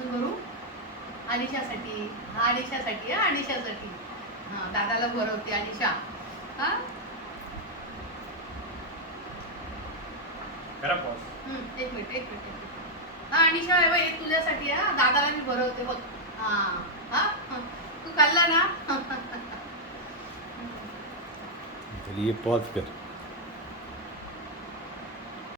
अजून भरू अनिशासाठी. हा अनिशासाठी, हा अनिशासाठी. हा दादाला भरवते अनिशा. हा करा पॉज. एक मिनिट एक मिनिट. हा अनिशा आहे बाई, तुझ्यासाठी. हा दादाला मी भरवते बघ. हा हा तू खाल्ला ना. चलिए पॉज कर.